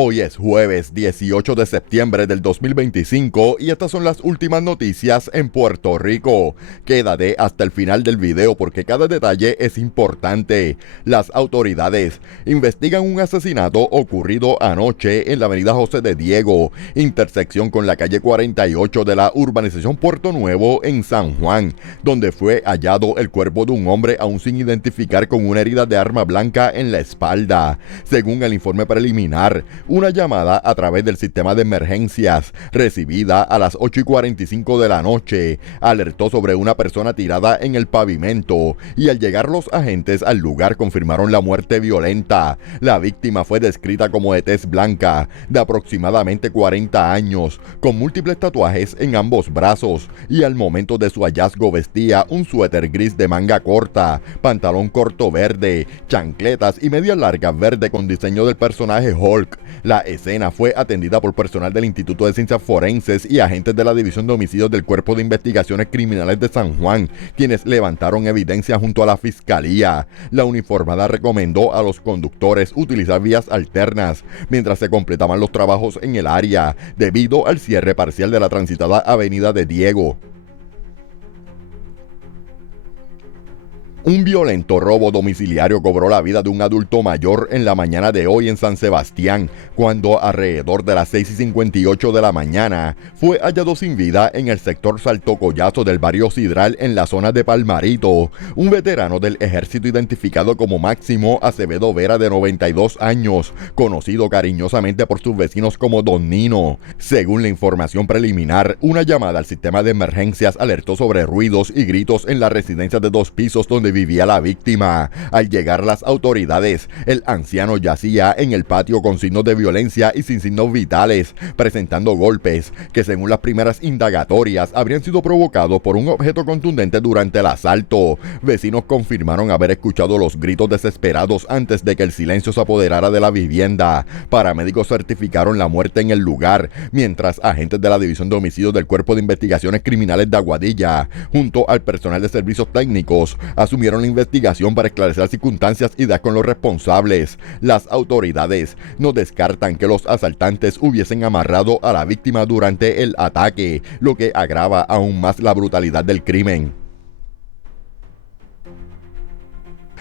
Hoy es jueves 18 de septiembre del 2025 y estas son las últimas noticias en Puerto Rico. Quédate hasta el final del video porque cada detalle es importante. Las autoridades investigan un asesinato ocurrido anoche en la avenida José de Diego, intersección con la calle 48 de la urbanización Puerto Nuevo en San Juan, donde fue hallado el cuerpo de un hombre aún sin identificar con una herida de arma blanca en la espalda. Según el informe preliminar, una llamada a través del sistema de emergencias recibida a las 8:45 de la noche alertó sobre una persona tirada en el pavimento y al llegar los agentes al lugar confirmaron la muerte violenta. La víctima fue descrita como de tez blanca, de aproximadamente 40 años, con múltiples tatuajes en ambos brazos y al momento de su hallazgo vestía un suéter gris de manga corta, pantalón corto verde, chancletas y medias largas verde con diseño del personaje Hulk. La escena fue atendida por personal del Instituto de Ciencias Forenses y agentes de la División de Homicidios del Cuerpo de Investigaciones Criminales de San Juan, quienes levantaron evidencia junto a la fiscalía. La uniformada recomendó a los conductores utilizar vías alternas mientras se completaban los trabajos en el área, debido al cierre parcial de la transitada avenida de Diego. Un violento robo domiciliario cobró la vida de un adulto mayor en la mañana de hoy en San Sebastián, cuando alrededor de las 6:58 de la mañana fue hallado sin vida en el sector Salto Collazo del barrio Sidral en la zona de Palmarito. Un veterano del ejército identificado como Máximo Acevedo Vera, de 92 años, conocido cariñosamente por sus vecinos como Don Nino. Según la información preliminar, una llamada al sistema de emergencias alertó sobre ruidos y gritos en la residencia de 2 pisos donde vivía la víctima. Al llegar las autoridades, el anciano yacía en el patio con signos de violencia y sin signos vitales, presentando golpes que, según las primeras indagatorias, habrían sido provocados por un objeto contundente durante el asalto. Vecinos confirmaron haber escuchado los gritos desesperados antes de que el silencio se apoderara de la vivienda. Paramédicos certificaron la muerte en el lugar, mientras agentes de la División de Homicidios del Cuerpo de Investigaciones Criminales de Aguadilla, junto al personal de servicios técnicos, asumieron la investigación para esclarecer las circunstancias y dar con los responsables. Las autoridades no descartan que los asaltantes hubiesen amarrado a la víctima durante el ataque, lo que agrava aún más la brutalidad del crimen.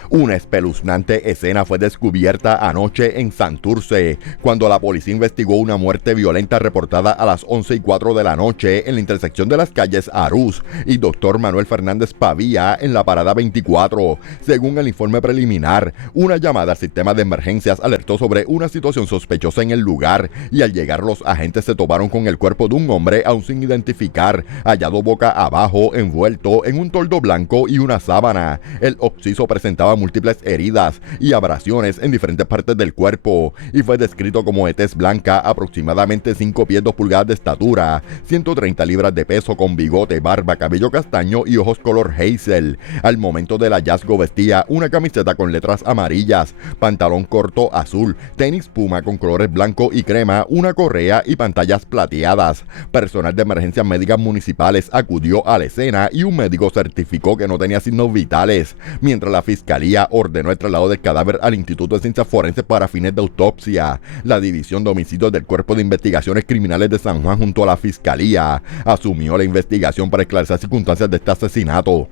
Una espeluznante escena fue descubierta anoche en Santurce, cuando la policía investigó una muerte violenta reportada a las 11:04 de la noche en la intersección de las calles Arús y Dr. Manuel Fernández Pavía en la parada 24. Según el informe preliminar, una llamada al sistema de emergencias alertó sobre una situación sospechosa en el lugar y al llegar los agentes se toparon con el cuerpo de un hombre aún sin identificar, hallado boca abajo, envuelto en un toldo blanco y una sábana. El occiso presentaba múltiples heridas y abrasiones en diferentes partes del cuerpo y fue descrito como de tez blanca, aproximadamente 5 pies 2 pulgadas de estatura, 130 libras de peso, con bigote, barba, cabello castaño y ojos color hazel. Al momento del hallazgo vestía una camiseta con letras amarillas, pantalón corto azul, tenis Puma con colores blanco y crema, una correa y pantallas plateadas. Personal de emergencias médicas municipales acudió a la escena y un médico certificó que no tenía signos vitales, mientras la fiscalía ordenó el traslado del cadáver al Instituto de Ciencias Forenses para fines de autopsia. La División de Homicidios del Cuerpo de Investigaciones Criminales de San Juan, junto a la fiscalía, asumió la investigación para esclarecer las circunstancias de este asesinato.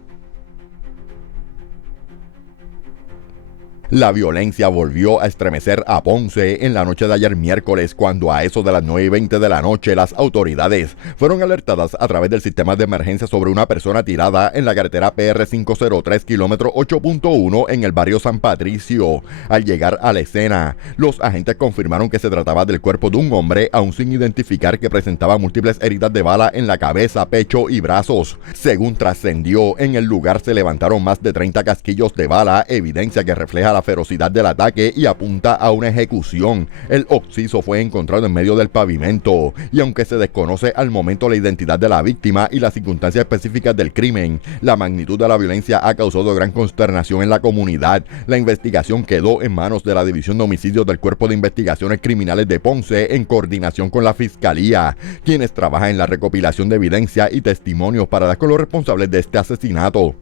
La violencia volvió a estremecer a Ponce en la noche de ayer miércoles, cuando a eso de las 9:20 de la noche las autoridades fueron alertadas a través del sistema de emergencia sobre una persona tirada en la carretera PR 503 kilómetro 8.1 en el barrio San Patricio. Al llegar a la escena, los agentes confirmaron que se trataba del cuerpo de un hombre aún sin identificar, que presentaba múltiples heridas de bala en la cabeza, pecho y brazos. Según trascendió, en el lugar se levantaron más de 30 casquillos de bala, evidencia que refleja la ferocidad del ataque y apunta a una ejecución. El occiso fue encontrado en medio del pavimento y aunque se desconoce al momento la identidad de la víctima y las circunstancias específicas del crimen, la magnitud de la violencia ha causado gran consternación en la comunidad. La investigación quedó en manos de la División de Homicidios del Cuerpo de Investigaciones Criminales de Ponce en coordinación con la Fiscalía, quienes trabajan en la recopilación de evidencia y testimonios para dar con los responsables de este asesinato.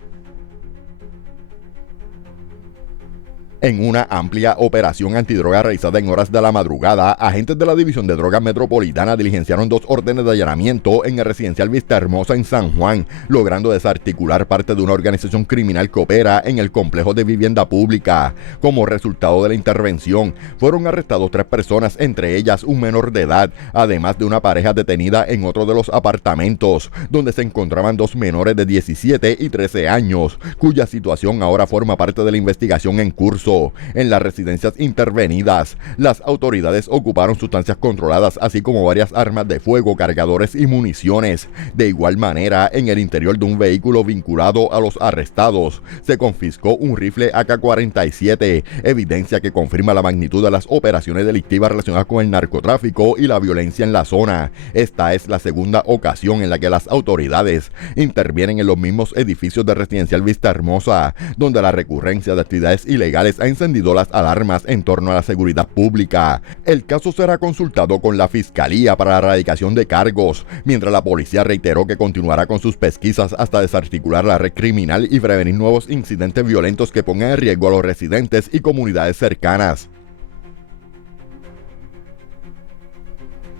En una amplia operación antidroga realizada en horas de la madrugada, agentes de la División de Drogas Metropolitana diligenciaron 2 órdenes de allanamiento en el residencial Vista Hermosa en San Juan, logrando desarticular parte de una organización criminal que opera en el complejo de vivienda pública. Como resultado de la intervención, fueron arrestados 3 personas, entre ellas un menor de edad, además de una pareja detenida en otro de los apartamentos, donde se encontraban 2 menores de 17 y 13 años, cuya situación ahora forma parte de la investigación en curso. En las residencias intervenidas, las autoridades ocuparon sustancias controladas, así como varias armas de fuego, cargadores y municiones. De igual manera, en el interior de un vehículo vinculado a los arrestados, se confiscó un rifle AK-47, evidencia que confirma la magnitud de las operaciones delictivas relacionadas con el narcotráfico y la violencia en la zona. Esta es la segunda ocasión en la que las autoridades intervienen en los mismos edificios de residencial Vista Hermosa, donde la recurrencia de actividades ilegales ha encendido las alarmas en torno a la seguridad pública. El caso será consultado con la Fiscalía para la erradicación de cargos, mientras la policía reiteró que continuará con sus pesquisas hasta desarticular la red criminal y prevenir nuevos incidentes violentos que pongan en riesgo a los residentes y comunidades cercanas.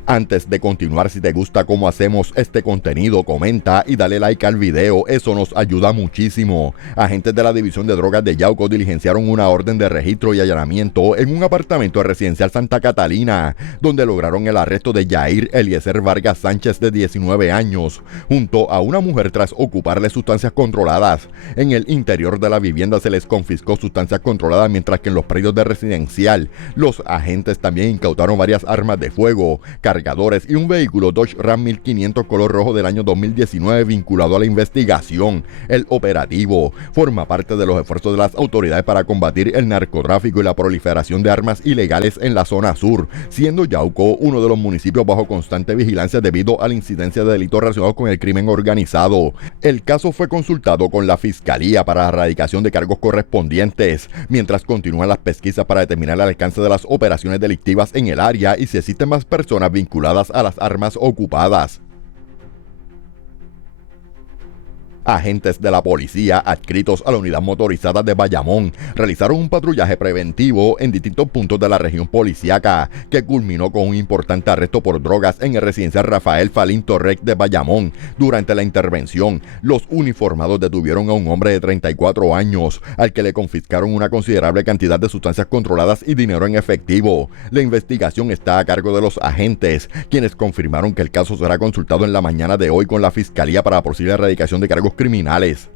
Antes de continuar, si te gusta cómo hacemos este contenido, comenta y dale like al video, eso nos ayuda muchísimo. Agentes de la División de Drogas de Yauco diligenciaron una orden de registro y allanamiento en un apartamento residencial Santa Catalina, donde lograron el arresto de Yair Eliezer Vargas Sánchez, de 19 años, junto a una mujer tras ocuparle sustancias controladas. En el interior de la vivienda se les confiscó sustancias controladas, mientras que en los predios de residencial, los agentes también incautaron varias armas de fuego, cargadores y un vehículo Dodge Ram 1500 color rojo del año 2019 vinculado a la investigación. El operativo forma parte de los esfuerzos de las autoridades para combatir el narcotráfico y la proliferación de armas ilegales en la zona sur, siendo Yauco uno de los municipios bajo constante vigilancia debido a la incidencia de delitos relacionados con el crimen organizado. El caso fue consultado con la Fiscalía para la erradicación de cargos correspondientes, mientras continúan las pesquisas para determinar el alcance de las operaciones delictivas en el área y si existen más personas vinculadas a las armas ocupadas. Agentes de la policía adscritos a la unidad motorizada de Bayamón realizaron un patrullaje preventivo en distintos puntos de la región policíaca, que culminó con un importante arresto por drogas en el residencial Rafael Falín Torrec de Bayamón. Durante la intervención, los uniformados detuvieron a un hombre de 34 años, al que le confiscaron una considerable cantidad de sustancias controladas y dinero en efectivo. La investigación está a cargo de los agentes, quienes confirmaron que el caso será consultado en la mañana de hoy con la Fiscalía para la posible erradicación de cargos criminales.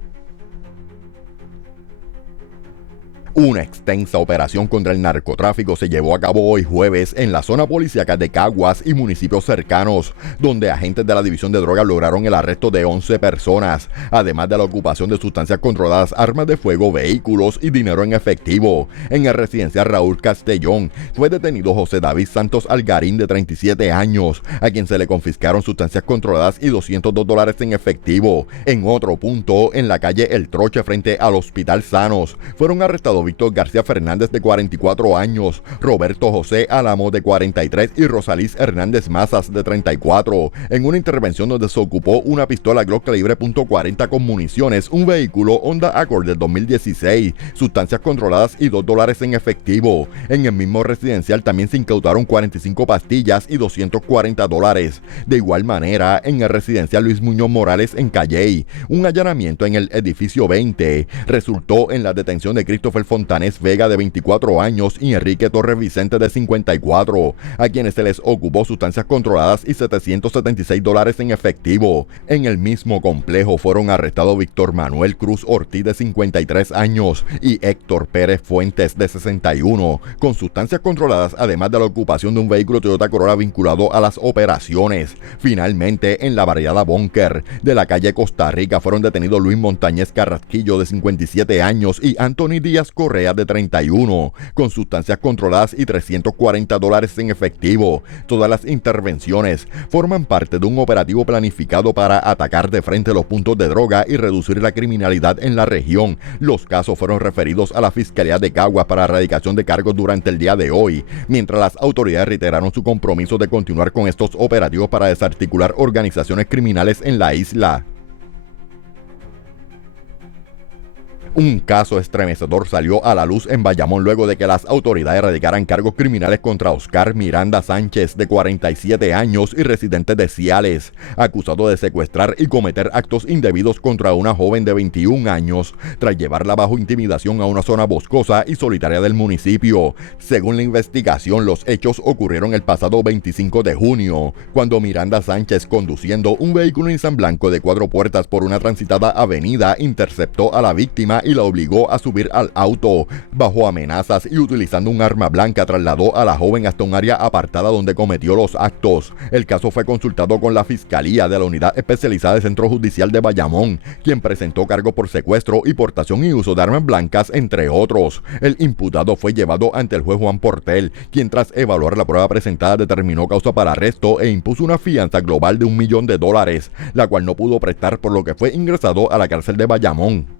Una extensa operación contra el narcotráfico se llevó a cabo hoy jueves en la zona policíaca de Caguas y municipios cercanos, donde agentes de la División de Drogas lograron el arresto de 11 personas, además de la ocupación de sustancias controladas, armas de fuego, vehículos y dinero en efectivo. En el residencial Raúl Castellón fue detenido José David Santos Algarín, de 37 años, a quien se le confiscaron sustancias controladas y $202 en efectivo. En otro punto, en la calle El Troche frente al Hospital Sanos, fueron arrestados Víctor García Fernández, de 44 años, Roberto José Álamo, de 43 y Rosalís Hernández Mazas, de 34, en una intervención donde se ocupó una pistola Glock calibre .40 con municiones, un vehículo Honda Accord del 2016, sustancias controladas y $2 en efectivo. En el mismo residencial también se incautaron 45 pastillas y $240. De igual manera, en el residencial Luis Muñoz Morales en Calley, un allanamiento en el edificio 20 resultó en la detención de Christopher Fontanés Vega, de 24 años, y Enrique Torres Vicente, de 54, a quienes se les ocupó sustancias controladas y $776 en efectivo. En el mismo complejo fueron arrestados Víctor Manuel Cruz Ortiz, de 53 años, y Héctor Pérez Fuentes, de 61, con sustancias controladas, además de la ocupación de un vehículo Toyota Corolla vinculado a las operaciones. Finalmente, en la barriada Bunker de la calle Costa Rica fueron detenidos Luis Montañez Carrasquillo, de 57 años, y Anthony Díaz Correa, de 31, con sustancias controladas y $340 en efectivo. Todas las intervenciones forman parte de un operativo planificado para atacar de frente los puntos de droga y reducir la criminalidad en la región. Los casos fueron referidos a la Fiscalía de Caguas para erradicación de cargos durante el día de hoy, mientras las autoridades reiteraron su compromiso de continuar con estos operativos para desarticular organizaciones criminales en la isla. Un caso estremecedor salió a la luz en Bayamón luego de que las autoridades radicaran cargos criminales contra Oscar Miranda Sánchez, de 47 años y residente de Ciales, acusado de secuestrar y cometer actos indebidos contra una joven de 21 años, tras llevarla bajo intimidación a una zona boscosa y solitaria del municipio. Según la investigación, los hechos ocurrieron el pasado 25 de junio, cuando Miranda Sánchez, conduciendo un vehículo Nissan blanco de 4 puertas por una transitada avenida, interceptó a la víctima y la obligó a subir al auto. Bajo amenazas y utilizando un arma blanca, trasladó a la joven hasta un área apartada donde cometió los actos. El caso fue consultado con la Fiscalía de la Unidad Especializada del Centro Judicial de Bayamón, quien presentó cargos por secuestro y portación y uso de armas blancas, entre otros. El imputado fue llevado ante el juez Juan Portel, quien tras evaluar la prueba presentada determinó causa para arresto e impuso una fianza global de $1 millón, la cual no pudo prestar, por lo que fue ingresado a la cárcel de Bayamón.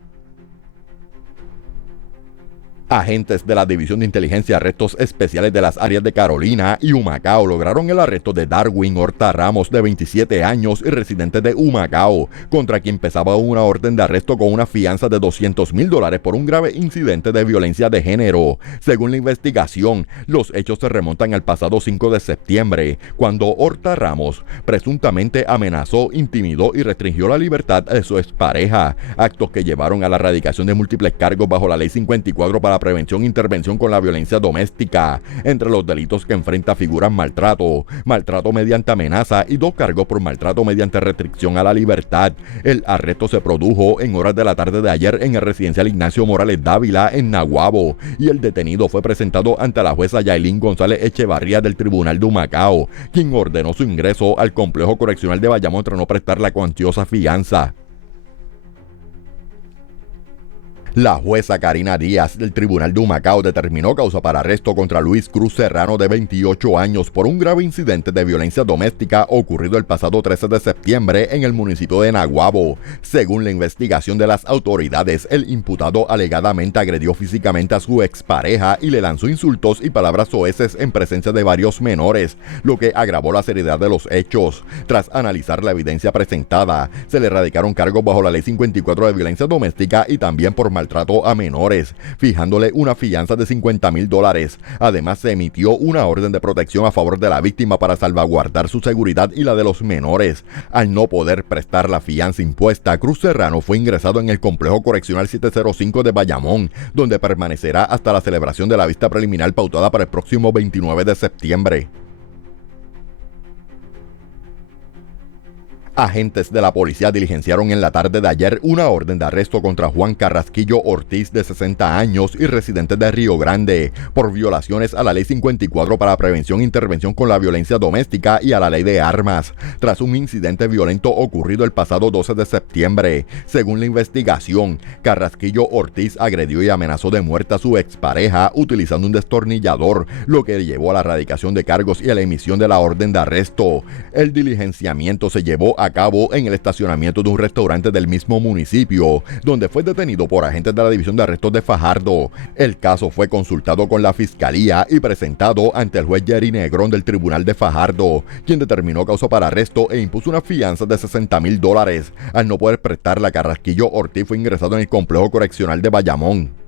Agentes de la División de Inteligencia y Arrestos Especiales de las áreas de Carolina y Humacao lograron el arresto de Darwin Horta Ramos, de 27 años y residente de Humacao, contra quien pesaba una orden de arresto con una fianza de $200,000 por un grave incidente de violencia de género. Según la investigación, los hechos se remontan al pasado 5 de septiembre, cuando Horta Ramos presuntamente amenazó, intimidó y restringió la libertad de su expareja, actos que llevaron a la erradicación de múltiples cargos bajo la Ley 54 para prevención e intervención con la violencia doméstica. Entre los delitos que enfrenta figuran maltrato, maltrato mediante amenaza y 2 cargos por maltrato mediante restricción a la libertad. El arresto se produjo en horas de la tarde de ayer en el residencial Ignacio Morales Dávila en Naguabo, y el detenido fue presentado ante la jueza Yailin González Echevarría del Tribunal de Humacao, quien ordenó su ingreso al complejo correccional de Bayamón tras no prestar la cuantiosa fianza. La jueza Karina Díaz del Tribunal de Humacao determinó causa para arresto contra Luis Cruz Serrano, de 28 años, por un grave incidente de violencia doméstica ocurrido el pasado 13 de septiembre en el municipio de Naguabo. Según la investigación de las autoridades, el imputado alegadamente agredió físicamente a su expareja y le lanzó insultos y palabras soeces en presencia de varios menores, lo que agravó la seriedad de los hechos. Tras analizar la evidencia presentada, se le erradicaron cargos bajo la Ley 54 de violencia doméstica y también por maltrato a menores, fijándole una fianza de $50,000. Además, se emitió una orden de protección a favor de la víctima para salvaguardar su seguridad y la de los menores. Al no poder prestar la fianza impuesta, Cruz Serrano fue ingresado en el complejo correccional 705 de Bayamón, donde permanecerá hasta la celebración de la vista preliminar pautada para el próximo 29 de septiembre. Agentes de la policía diligenciaron en la tarde de ayer una orden de arresto contra Juan Carrasquillo Ortiz, de 60 años y residente de Río Grande, por violaciones a la Ley 54 para prevención e intervención con la violencia doméstica y a la Ley de Armas, tras un incidente violento ocurrido el pasado 12 de septiembre. Según la investigación, Carrasquillo Ortiz agredió y amenazó de muerte a su expareja utilizando un destornillador, lo que llevó a la erradicación de cargos y a la emisión de la orden de arresto. El diligenciamiento se llevó a cabo en el estacionamiento de un restaurante del mismo municipio, donde fue detenido por agentes de la División de Arrestos de Fajardo. El caso fue consultado con la Fiscalía y presentado ante el juez Jerry Negrón del Tribunal de Fajardo, quien determinó causa para arresto e impuso una fianza de $60,000. Al no poder prestarla, Carrasquillo Ortiz fue ingresado en el complejo correccional de Bayamón.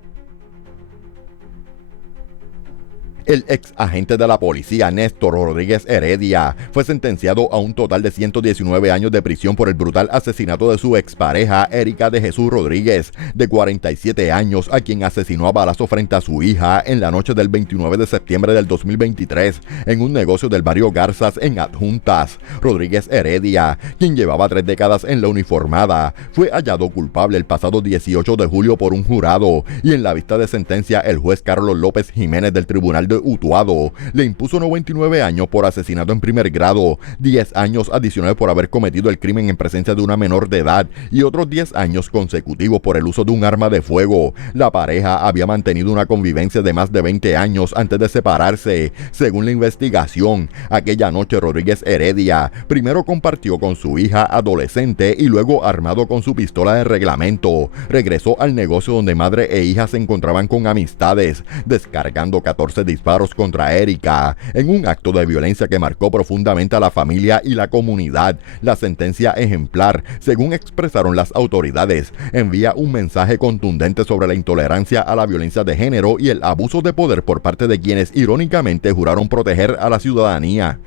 El ex agente de la policía, Néstor Rodríguez Heredia, fue sentenciado a un total de 119 años de prisión por el brutal asesinato de su expareja, Erika de Jesús Rodríguez, de 47 años, a quien asesinó a balazo frente a su hija en la noche del 29 de septiembre del 2023, en un negocio del barrio Garzas, en Adjuntas. Rodríguez Heredia, quien llevaba 3 décadas en la uniformada, fue hallado culpable el pasado 18 de julio por un jurado, y en la vista de sentencia, el juez Carlos López Jiménez del Tribunal de Utuado le impuso 99 años por asesinato en primer grado, 10 años adicionales por haber cometido el crimen en presencia de una menor de edad y otros 10 años consecutivos por el uso de un arma de fuego. La pareja había mantenido una convivencia de más de 20 años antes de separarse. Según la investigación, aquella noche Rodríguez Heredia primero compartió con su hija adolescente y luego, armado con su pistola de reglamento, regresó al negocio donde madre e hija se encontraban con amistades, descargando 14 disparos disparos contra Erika, en un acto de violencia que marcó profundamente a la familia y la comunidad. La sentencia ejemplar, según expresaron las autoridades, envía un mensaje contundente sobre la intolerancia a la violencia de género y el abuso de poder por parte de quienes irónicamente juraron proteger a la ciudadanía.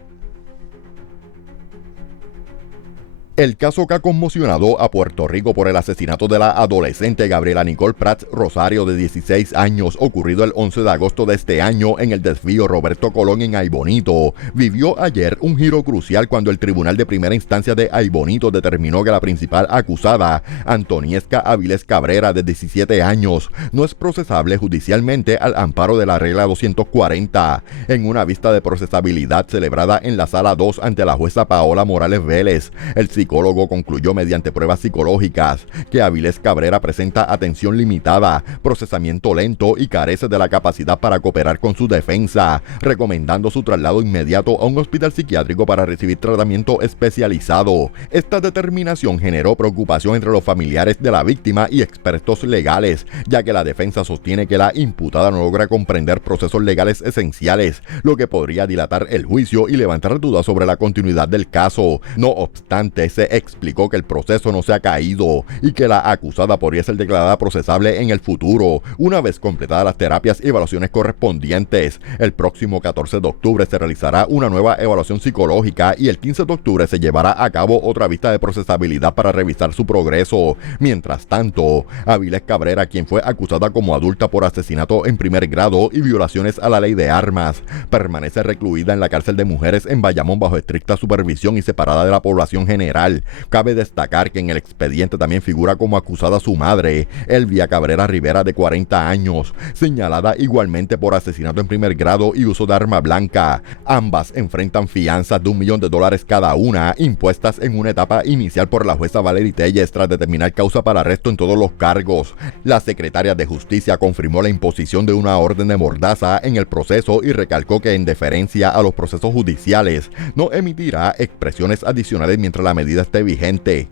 El caso que ha conmocionado a Puerto Rico por el asesinato de la adolescente Gabriela Nicole Prats Rosario, de 16 años, ocurrido el 11 de agosto de este año en el desvío Roberto Colón en Aybonito, vivió ayer un giro crucial cuando el Tribunal de Primera Instancia de Aybonito determinó que la principal acusada, Antoniesca Avilés Cabrera, de 17 años, no es procesable judicialmente al amparo de la regla 240. En una vista de procesabilidad celebrada en la Sala 2 ante la jueza Paola Morales Vélez, el psicólogo concluyó mediante pruebas psicológicas que Avilés Cabrera presenta atención limitada, procesamiento lento y carece de la capacidad para cooperar con su defensa, recomendando su traslado inmediato a un hospital psiquiátrico para recibir tratamiento especializado. Esta determinación generó preocupación entre los familiares de la víctima y expertos legales, ya que la defensa sostiene que la imputada no logra comprender procesos legales esenciales, lo que podría dilatar el juicio y levantar dudas sobre la continuidad del caso. No obstante, se explicó que el proceso no se ha caído y que la acusada podría ser declarada procesable en el futuro, una vez completadas las terapias y evaluaciones correspondientes. El próximo 14 de octubre se realizará una nueva evaluación psicológica y el 15 de octubre se llevará a cabo otra vista de procesabilidad para revisar su progreso. Mientras tanto, Avilés Cabrera, quien fue acusada como adulta por asesinato en primer grado y violaciones a la ley de armas, permanece recluida en la cárcel de mujeres en Bayamón bajo estricta supervisión y separada de la población general. Cabe destacar que en el expediente también figura como acusada su madre, Elvia Cabrera Rivera, de 40 años, señalada igualmente por asesinato en primer grado y uso de arma blanca. Ambas enfrentan fianzas de $1 millón cada una, impuestas en una etapa inicial por la jueza Valerie Telles tras determinar causa para arresto en todos los cargos. La secretaria de Justicia confirmó la imposición de una orden de mordaza en el proceso y recalcó que, en deferencia a los procesos judiciales, no emitirá expresiones adicionales mientras la medida esté vigente.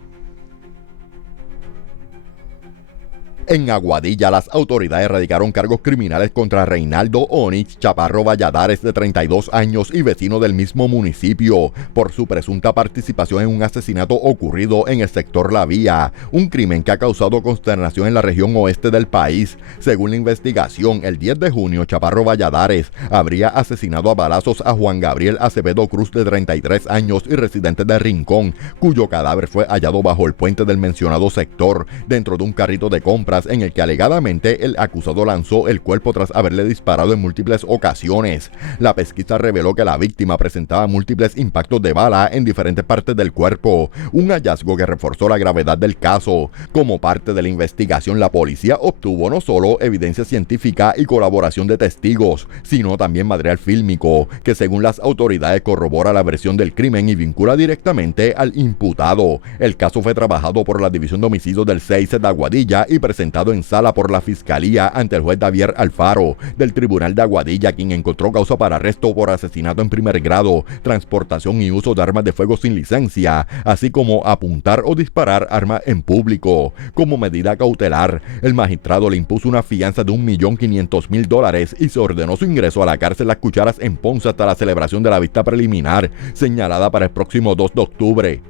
En Aguadilla, las autoridades radicaron cargos criminales contra Reinaldo Onix Chaparro Valladares, de 32 años y vecino del mismo municipio, por su presunta participación en un asesinato ocurrido en el sector La Vía, un crimen que ha causado consternación en la región oeste del país. Según la investigación, el 10 de junio, Chaparro Valladares habría asesinado a balazos a Juan Gabriel Acevedo Cruz, de 33 años y residente de Rincón, cuyo cadáver fue hallado bajo el puente del mencionado sector, dentro de un carrito de compras en el que alegadamente el acusado lanzó el cuerpo tras haberle disparado en múltiples ocasiones. La pesquisa reveló que la víctima presentaba múltiples impactos de bala en diferentes partes del cuerpo, un hallazgo que reforzó la gravedad del caso. Como parte de la investigación, la policía obtuvo no solo evidencia científica y colaboración de testigos, sino también material fílmico, que según las autoridades corrobora la versión del crimen y vincula directamente al imputado. El caso fue trabajado por la División de Homicidios del 6 de Aguadilla y presentado en sala por la Fiscalía ante el juez Javier Alfaro del Tribunal de Aguadilla, quien encontró causa para arresto por asesinato en primer grado, transportación y uso de armas de fuego sin licencia, así como apuntar o disparar armas en público. Como medida cautelar, el magistrado le impuso una fianza de $1.500.000 y se ordenó su ingreso a la cárcel Las Cucharas en Ponce hasta la celebración de la vista preliminar, señalada para el próximo 2 de octubre.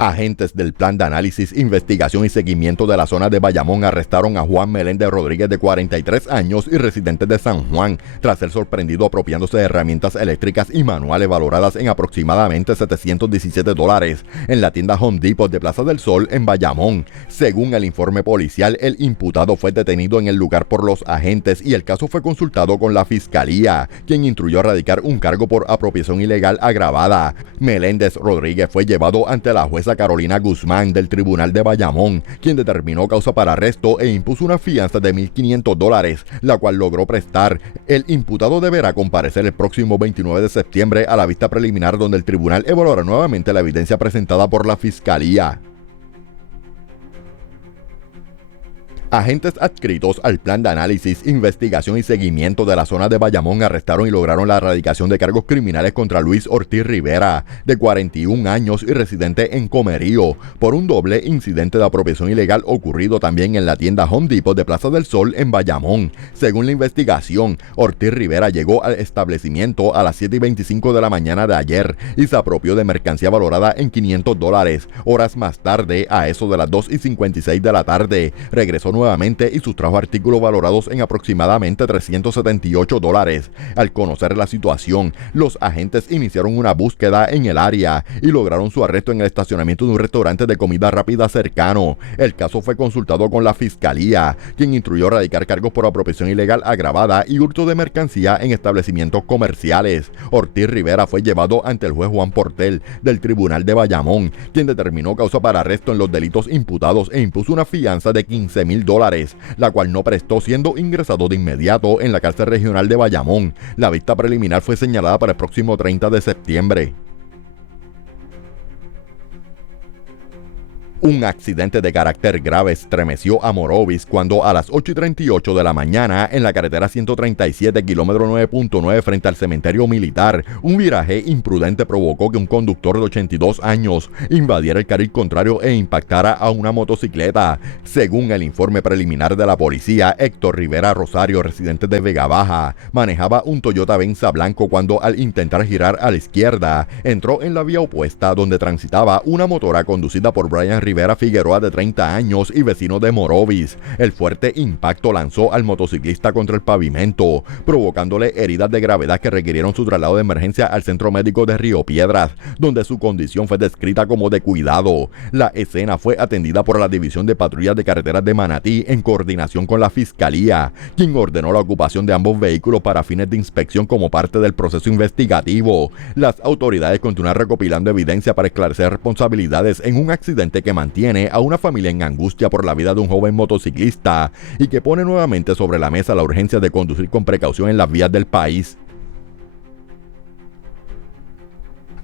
Agentes del Plan de Análisis, Investigación y Seguimiento de la zona de Bayamón arrestaron a Juan Meléndez Rodríguez, de 43 años y residente de San Juan, tras ser sorprendido apropiándose de herramientas eléctricas y manuales valoradas en aproximadamente $717 en la tienda Home Depot de Plaza del Sol en Bayamón. Según el informe policial, el imputado fue detenido en el lugar por los agentes y el caso fue consultado con la Fiscalía, quien instruyó a radicar un cargo por apropiación ilegal agravada. Meléndez Rodríguez fue llevado ante la jueza Carolina Guzmán del Tribunal de Bayamón, quien determinó causa para arresto e impuso una fianza de $1.500, la cual logró prestar. El imputado deberá comparecer el próximo 29 de septiembre a la vista preliminar, donde el tribunal evaluará nuevamente la evidencia presentada por la Fiscalía. Agentes adscritos al Plan de Análisis, Investigación y Seguimiento de la zona de Bayamón arrestaron y lograron la erradicación de cargos criminales contra Luis Ortiz Rivera, de 41 años y residente en Comerío, por un doble incidente de apropiación ilegal ocurrido también en la tienda Home Depot de Plaza del Sol en Bayamón. Según la investigación, Ortiz Rivera llegó al establecimiento a las 7:25 de la mañana de ayer y se apropió de mercancía valorada en $500. Horas más tarde, a eso de las 2:56 de la tarde, regresó nuevamente y sustrajo artículos valorados en aproximadamente $378. Al conocer la situación, los agentes iniciaron una búsqueda en el área y lograron su arresto en el estacionamiento de un restaurante de comida rápida cercano. El caso fue consultado con la fiscalía, quien instruyó radicar cargos por apropiación ilegal agravada y hurto de mercancía en establecimientos comerciales. Ortiz Rivera fue llevado ante el juez Juan Portel del Tribunal de Bayamón, quien determinó causa para arresto en los delitos imputados e impuso una fianza de $15,000, la cual no prestó, siendo ingresado de inmediato en la cárcel regional de Bayamón. La vista preliminar fue señalada para el próximo 30 de septiembre. Un accidente de carácter grave estremeció a Morovis cuando a las 8:38 de la mañana en la carretera 137, kilómetro 9.9 frente al cementerio militar, un viraje imprudente provocó que un conductor de 82 años invadiera el carril contrario e impactara a una motocicleta. Según el informe preliminar de la policía, Héctor Rivera Rosario, residente de Vega Baja, manejaba un Toyota Venza blanco cuando al intentar girar a la izquierda, entró en la vía opuesta donde transitaba una motora conducida por Brian Rivera Figueroa, de 30 años y vecino de Morovis. El fuerte impacto lanzó al motociclista contra el pavimento, provocándole heridas de gravedad que requirieron su traslado de emergencia al Centro Médico de Río Piedras, donde su condición fue descrita como de cuidado. La escena fue atendida por la División de Patrullas de Carreteras de Manatí en coordinación con la Fiscalía, quien ordenó la ocupación de ambos vehículos para fines de inspección como parte del proceso investigativo. Las autoridades continúan recopilando evidencia para esclarecer responsabilidades en un accidente que mantiene a una familia en angustia por la vida de un joven motociclista y que pone nuevamente sobre la mesa la urgencia de conducir con precaución en las vías del país.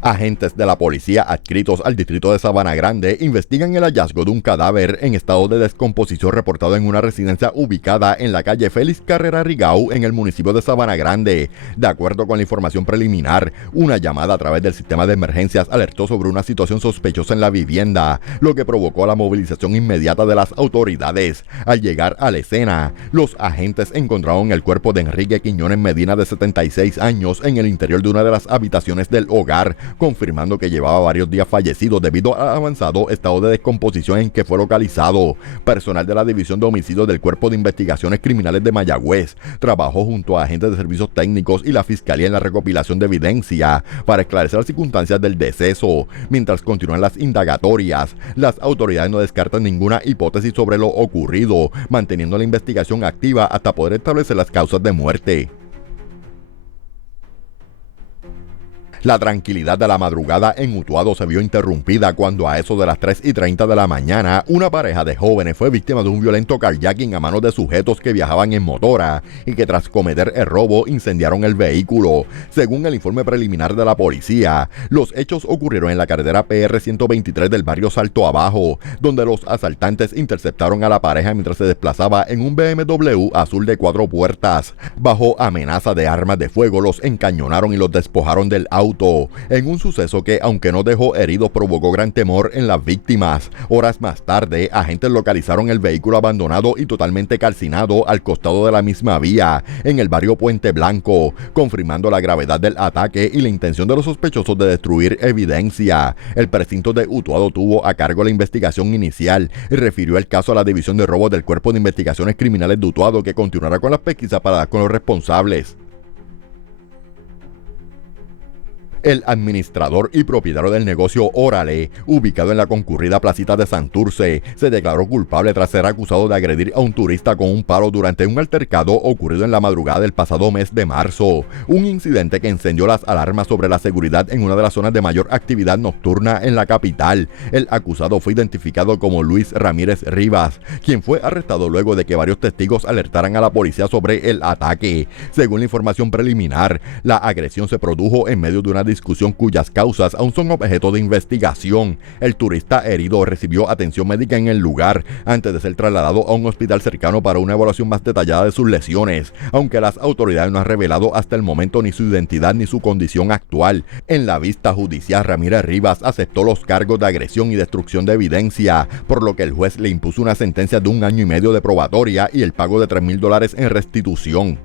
Agentes de la policía adscritos al distrito de Sabana Grande investigan el hallazgo de un cadáver en estado de descomposición reportado en una residencia ubicada en la calle Félix Carrera Rigau en el municipio de Sabana Grande. De acuerdo con la información preliminar, una llamada a través del sistema de emergencias alertó sobre una situación sospechosa en la vivienda, lo que provocó la movilización inmediata de las autoridades. Al llegar a la escena, los agentes encontraron el cuerpo de Enrique Quiñones Medina, de 76 años, en el interior de una de las habitaciones del hogar, confirmando que llevaba varios días fallecido debido al avanzado estado de descomposición en que fue localizado. Personal de la División de Homicidios del Cuerpo de Investigaciones Criminales de Mayagüez trabajó junto a agentes de servicios técnicos y la Fiscalía en la recopilación de evidencia para esclarecer las circunstancias del deceso. Mientras continúan las indagatorias, las autoridades no descartan ninguna hipótesis sobre lo ocurrido, manteniendo la investigación activa hasta poder establecer las causas de muerte. La tranquilidad de la madrugada en Utuado se vio interrumpida cuando a eso de las 3:30 de la mañana, una pareja de jóvenes fue víctima de un violento carjacking a manos de sujetos que viajaban en motora y que tras cometer el robo incendiaron el vehículo. Según el informe preliminar de la policía, los hechos ocurrieron en la carretera PR 123 del barrio Salto Abajo, donde los asaltantes interceptaron a la pareja mientras se desplazaba en un BMW azul de 4 puertas. Bajo amenaza de armas de fuego, los encañonaron y los despojaron del auto, en un suceso que, aunque no dejó heridos, provocó gran temor en las víctimas. Horas más tarde, agentes localizaron el vehículo abandonado y totalmente calcinado al costado de la misma vía, en el barrio Puente Blanco, confirmando la gravedad del ataque y la intención de los sospechosos de destruir evidencia. El precinto de Utuado tuvo a cargo la investigación inicial y refirió el caso a la División de Robos del Cuerpo de Investigaciones Criminales de Utuado, que continuará con las pesquisas para dar con los responsables. El administrador y propietario del negocio Órale, ubicado en la concurrida placita de Santurce, se declaró culpable tras ser acusado de agredir a un turista con un palo durante un altercado ocurrido en la madrugada del pasado mes de marzo. Un incidente que encendió las alarmas sobre la seguridad en una de las zonas de mayor actividad nocturna en la capital. El acusado fue identificado como Luis Ramírez Rivas, quien fue arrestado luego de que varios testigos alertaran a la policía sobre el ataque. Según la información preliminar, la agresión se produjo en medio de una discusión cuyas causas aún son objeto de investigación. El turista herido recibió atención médica en el lugar antes de ser trasladado a un hospital cercano para una evaluación más detallada de sus lesiones, aunque las autoridades no han revelado hasta el momento ni su identidad ni su condición actual. En la vista judicial, Ramírez Rivas aceptó los cargos de agresión y destrucción de evidencia, por lo que el juez le impuso una sentencia de 1 año y medio de probatoria y el pago de $3,000 en restitución.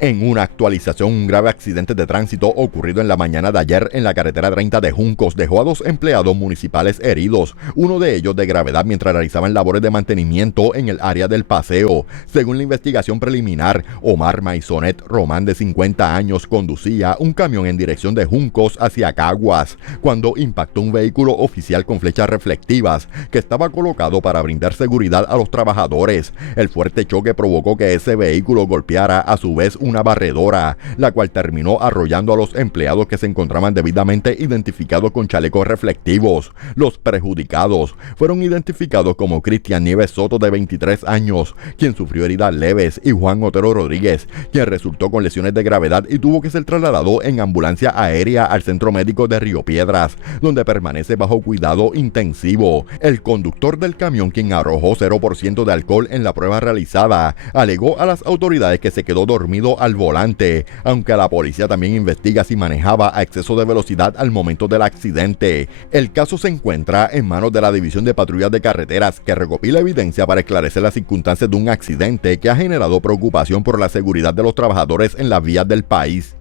En una actualización, un grave accidente de tránsito ocurrido en la mañana de ayer en la carretera 30 de Juncos dejó a 2 empleados municipales heridos, uno de ellos de gravedad mientras realizaban labores de mantenimiento en el área del paseo. Según la investigación preliminar, Omar Maisonet Román, de 50 años, conducía un camión en dirección de Juncos hacia Caguas, cuando impactó un vehículo oficial con flechas reflectivas que estaba colocado para brindar seguridad a los trabajadores. El fuerte choque provocó que ese vehículo golpeara a su vez una barredora, la cual terminó arrollando a los empleados que se encontraban debidamente identificados con chalecos reflectivos. Los perjudicados fueron identificados como Cristian Nieves Soto, de 23 años, quien sufrió heridas leves, y Juan Otero Rodríguez, quien resultó con lesiones de gravedad y tuvo que ser trasladado en ambulancia aérea al Centro Médico de Río Piedras, donde permanece bajo cuidado intensivo. El conductor del camión, quien arrojó 0% de alcohol en la prueba realizada, alegó a las autoridades que se quedó dormido al volante, aunque la policía también investiga si manejaba a exceso de velocidad al momento del accidente. El caso se encuentra en manos de la División de Patrullas de Carreteras, que recopila evidencia para esclarecer las circunstancias de un accidente que ha generado preocupación por la seguridad de los trabajadores en las vías del país.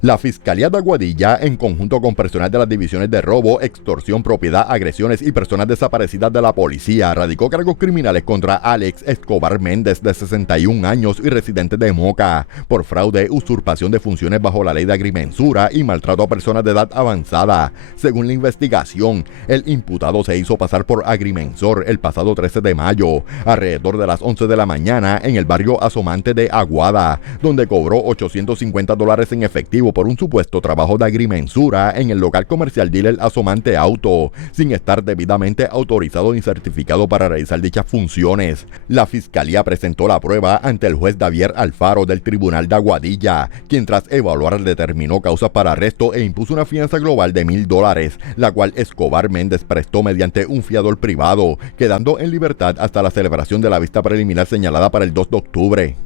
La Fiscalía de Aguadilla, en conjunto con personal de las divisiones de robo, extorsión, propiedad, agresiones y personas desaparecidas de la policía, radicó cargos criminales contra Alex Escobar Méndez, de 61 años y residente de Moca, por fraude, usurpación de funciones bajo la ley de agrimensura y maltrato a personas de edad avanzada. Según la investigación, el imputado se hizo pasar por agrimensor el pasado 13 de mayo, alrededor de las 11 de la mañana, en el barrio Asomante de Aguada, donde cobró $850 en efectivo por un supuesto trabajo de agrimensura en el local comercial dealer Asomante Auto, sin estar debidamente autorizado ni certificado para realizar dichas funciones. La fiscalía presentó la prueba ante el juez Davier Alfaro del Tribunal de Aguadilla, quien tras evaluar determinó causas para arresto e impuso una fianza global de $1,000, la cual Escobar Méndez prestó mediante un fiador privado, quedando en libertad hasta la celebración de la vista preliminar señalada para el 2 de octubre.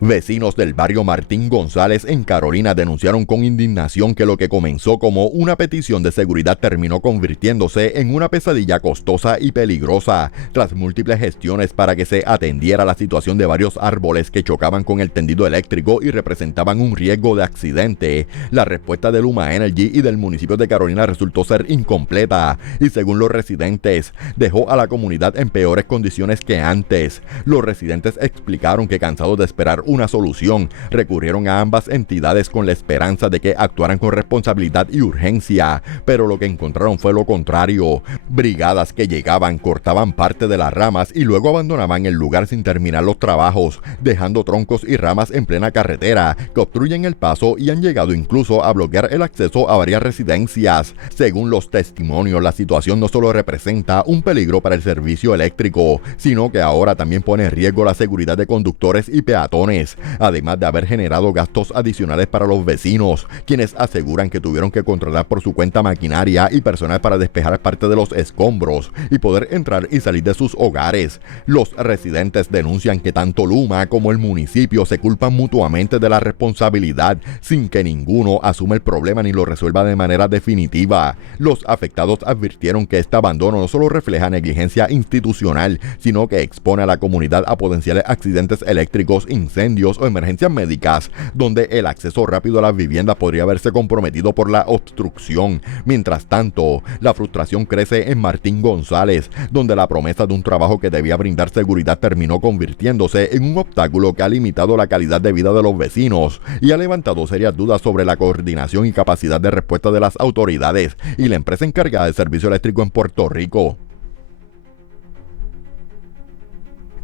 Vecinos del barrio Martín González en Carolina denunciaron con indignación que lo que comenzó como una petición de seguridad terminó convirtiéndose en una pesadilla costosa y peligrosa, tras múltiples gestiones para que se atendiera la situación de varios árboles que chocaban con el tendido eléctrico y representaban un riesgo de accidente. La respuesta de Luma Energy y del municipio de Carolina resultó ser incompleta y, según los residentes, dejó a la comunidad en peores condiciones que antes. Los residentes explicaron que, cansados de esperar una solución, recurrieron a ambas entidades con la esperanza de que actuaran con responsabilidad y urgencia, pero lo que encontraron fue lo contrario. Brigadas que llegaban, cortaban parte de las ramas y luego abandonaban el lugar sin terminar los trabajos, dejando troncos y ramas en plena carretera que obstruyen el paso y han llegado incluso a bloquear el acceso a varias residencias. Según los testimonios, la situación no solo representa un peligro para el servicio eléctrico, sino que ahora también pone en riesgo la seguridad de conductores y peatones, además de haber generado gastos adicionales para los vecinos, quienes aseguran que tuvieron que contratar por su cuenta maquinaria y personal para despejar parte de los escombros y poder entrar y salir de sus hogares. Los residentes denuncian que tanto Luma como el municipio se culpan mutuamente de la responsabilidad, sin que ninguno asuma el problema ni lo resuelva de manera definitiva. Los afectados advirtieron que este abandono no solo refleja negligencia institucional, sino que expone a la comunidad a potenciales accidentes eléctricos, incendios o emergencias médicas, donde el acceso rápido a las viviendas podría verse comprometido por la obstrucción. Mientras tanto, la frustración crece en Martín González, donde la promesa de un trabajo que debía brindar seguridad terminó convirtiéndose en un obstáculo que ha limitado la calidad de vida de los vecinos y ha levantado serias dudas sobre la coordinación y capacidad de respuesta de las autoridades y la empresa encargada del servicio eléctrico en Puerto Rico.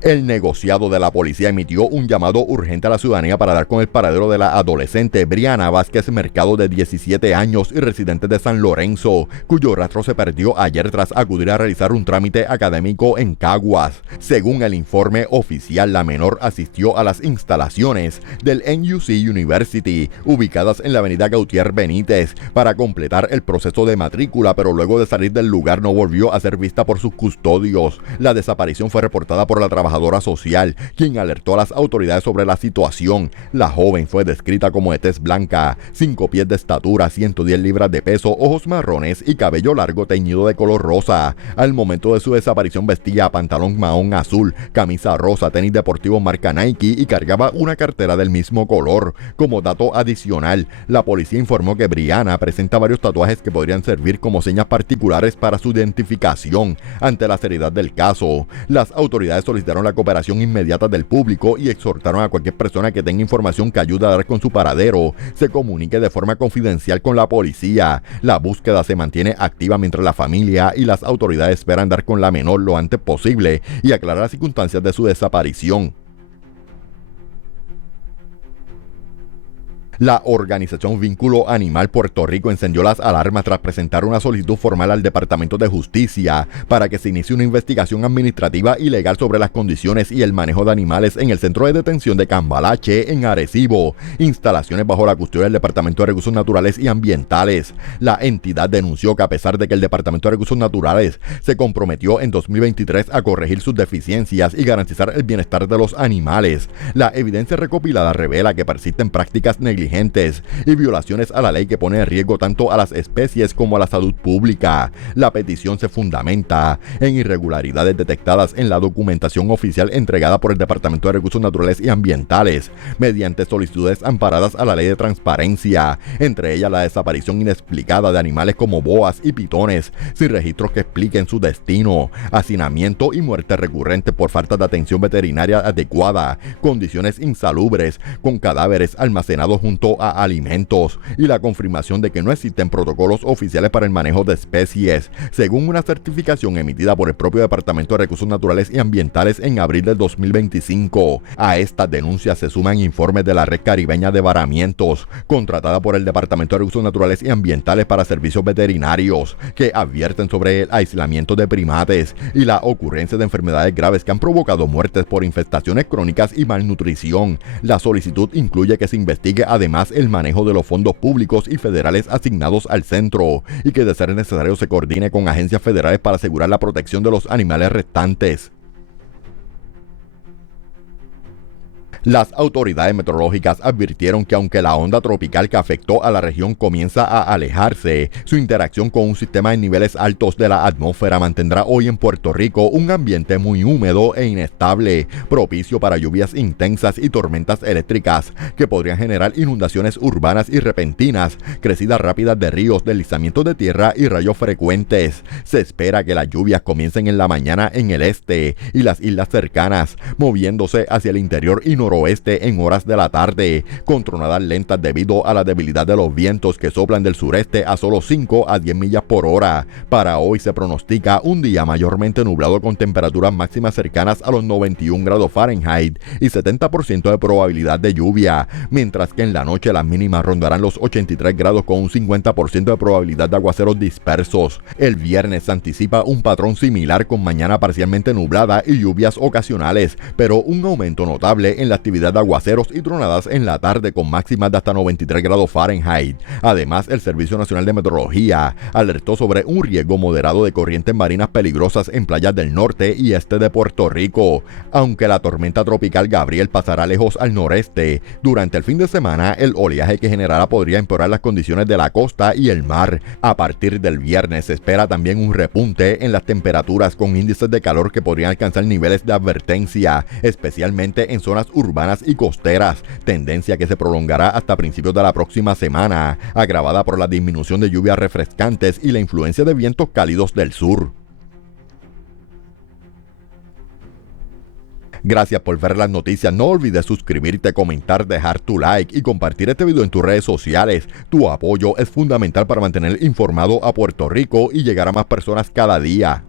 El negociado de la policía emitió un llamado urgente a la ciudadanía para dar con el paradero de la adolescente Brianna Vázquez Mercado, de 17 años y residente de San Lorenzo, cuyo rastro se perdió ayer tras acudir a realizar un trámite académico en Caguas. Según el informe oficial, la menor asistió a las instalaciones del NUC University, ubicadas en la avenida Gautier Benítez, para completar el proceso de matrícula, pero luego de salir del lugar no volvió a ser vista por sus custodios. La desaparición fue reportada por la trabajadora social, quien alertó a las autoridades sobre la situación. La joven fue descrita como de tez blanca, 5 pies de estatura, 110 libras de peso, ojos marrones y cabello largo teñido de color rosa. Al momento de su desaparición vestía pantalón mahón azul, camisa rosa, tenis deportivos marca Nike y cargaba una cartera del mismo color. Como dato adicional, la policía informó que Brianna presenta varios tatuajes que podrían servir como señas particulares para su identificación. Ante la seriedad del caso, las autoridades solicitaron la cooperación inmediata del público y exhortaron a cualquier persona que tenga información que ayude a dar con su paradero se comunique de forma confidencial con la policía. La búsqueda se mantiene activa mientras la familia y las autoridades esperan dar con la menor lo antes posible y aclarar las circunstancias de su desaparición. La organización Vínculo Animal Puerto Rico encendió las alarmas tras presentar una solicitud formal al Departamento de Justicia para que se inicie una investigación administrativa y legal sobre las condiciones y el manejo de animales en el centro de detención de Cambalache, en Arecibo, instalaciones bajo la custodia del Departamento de Recursos Naturales y Ambientales. La entidad denunció que a pesar de que el Departamento de Recursos Naturales se comprometió en 2023 a corregir sus deficiencias y garantizar el bienestar de los animales, la evidencia recopilada revela que persisten prácticas negligentes y violaciones a la ley que pone en riesgo tanto a las especies como a la salud pública. La petición se fundamenta en irregularidades detectadas en la documentación oficial entregada por el Departamento de Recursos Naturales y Ambientales mediante solicitudes amparadas a la ley de transparencia, entre ellas la desaparición inexplicada de animales como boas y pitones sin registros que expliquen su destino, hacinamiento y muerte recurrente por falta de atención veterinaria adecuada, condiciones insalubres con cadáveres almacenados junto a alimentos y la confirmación de que no existen protocolos oficiales para el manejo de especies, según una certificación emitida por el propio Departamento de Recursos Naturales y Ambientales en abril del 2025. A estas denuncias se suman informes de la Red Caribeña de Varamientos, contratada por el Departamento de Recursos Naturales y Ambientales para servicios veterinarios, que advierten sobre el aislamiento de primates y la ocurrencia de enfermedades graves que han provocado muertes por infestaciones crónicas y malnutrición. La solicitud incluye que se investigue además el manejo de los fondos públicos y federales asignados al centro y que de ser necesario se coordine con agencias federales para asegurar la protección de los animales restantes. Las autoridades meteorológicas advirtieron que aunque la onda tropical que afectó a la región comienza a alejarse, su interacción con un sistema en niveles altos de la atmósfera mantendrá hoy en Puerto Rico un ambiente muy húmedo e inestable, propicio para lluvias intensas y tormentas eléctricas que podrían generar inundaciones urbanas y repentinas, crecidas rápidas de ríos, deslizamientos de tierra y rayos frecuentes. Se espera que las lluvias comiencen en la mañana en el este y las islas cercanas, moviéndose hacia el interior y noroeste en horas de la tarde, con tronadas lentas debido a la debilidad de los vientos que soplan del sureste a solo 5 a 10 millas por hora. Para hoy se pronostica un día mayormente nublado con temperaturas máximas cercanas a los 91 grados Fahrenheit y 70% de probabilidad de lluvia, mientras que en la noche las mínimas rondarán los 83 grados con un 50% de probabilidad de aguaceros dispersos. El viernes se anticipa un patrón similar con mañana parcialmente nublada y lluvias ocasionales, pero un aumento notable en la actividad de aguaceros y tronadas en la tarde con máximas de hasta 93 grados Fahrenheit. Además, el Servicio Nacional de Meteorología alertó sobre un riesgo moderado de corrientes marinas peligrosas en playas del norte y este de Puerto Rico. Aunque la tormenta tropical Gabriel pasará lejos al noreste, durante el fin de semana el oleaje que generará podría empeorar las condiciones de la costa y el mar. A partir del viernes se espera también un repunte en las temperaturas con índices de calor que podrían alcanzar niveles de advertencia, especialmente en zonas urbanas y costeras, tendencia que se prolongará hasta principios de la próxima semana, agravada por la disminución de lluvias refrescantes y la influencia de vientos cálidos del sur. Gracias por ver las noticias. No olvides suscribirte, comentar, dejar tu like y compartir este video en tus redes sociales. Tu apoyo es fundamental para mantener informado a Puerto Rico y llegar a más personas cada día.